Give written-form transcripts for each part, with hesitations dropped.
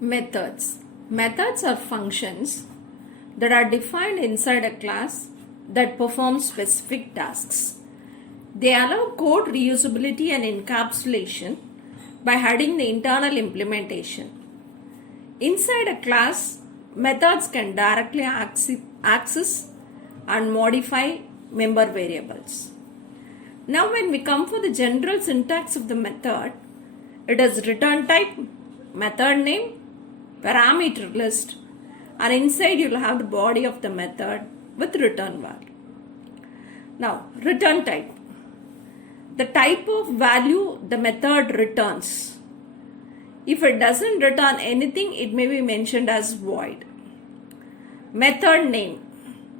Methods. Methods are functions that are defined inside a class that perform specific tasks. They allow code reusability and encapsulation by hiding the internal implementation. Inside a class, methods can directly access and modify member variables. Now when we come for the general syntax of the method, it is return type, method name, parameter list, and inside you will have the body of the method with return value. Now return type. The type of value the method returns. If it doesn't return anything, it may be mentioned as void. Method name.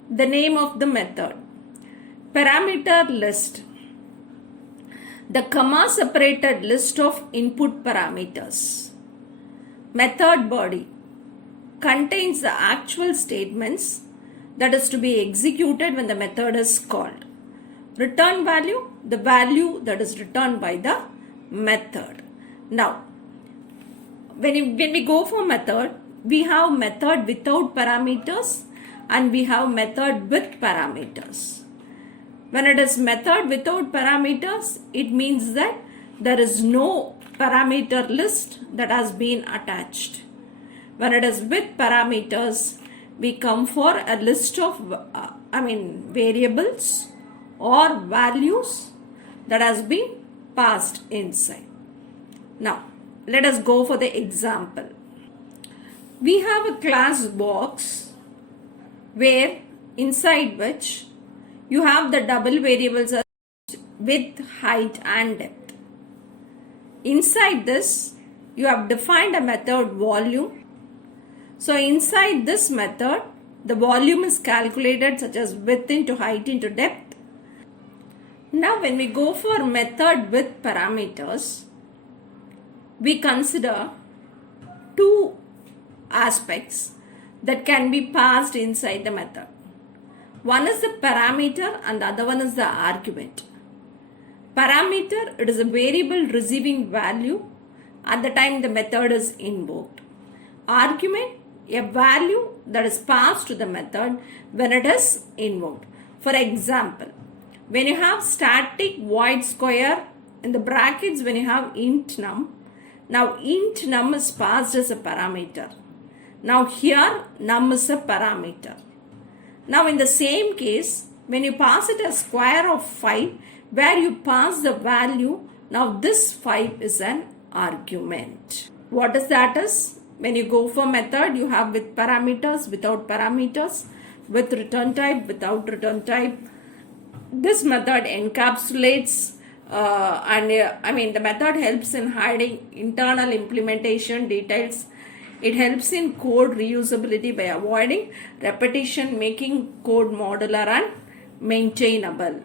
The name of the method. Parameter list. The comma separated list of input parameters. Method body contains the actual statements that is to be executed when the method is called. Return value, the value that is returned by the method. Now, when we go for method, we have method without parameters and we have method with parameters. When it is method without parameters, it means that there is no parameter list that has been attached. When it is with parameters, we come for a list of variables or values that has been passed inside. Now, let us go for the example. We have a class box where inside which you have the double variables as width, height and depth. Inside this, you have defined a method volume. So inside this method, the volume is calculated such as width into height into depth. Now when we go for method with parameters, we consider two aspects that can be passed inside the method. One is the parameter and the other one is the argument. Parameter, it is a variable receiving value at the time the method is invoked. Argument, a value that is passed to the method when it is invoked. For example, when you have static void square in the brackets, when you have int num, now int num is passed as a parameter. Now here num is a parameter. Now in the same case, when you pass it as square of 5, where you pass the value, now this 5 is an argument. What is that is? When you go for method, you have with parameters, without parameters, with return type, without return type. This method encapsulates the method helps in hiding internal implementation details. It helps in code reusability by avoiding repetition, making code modular and maintainable.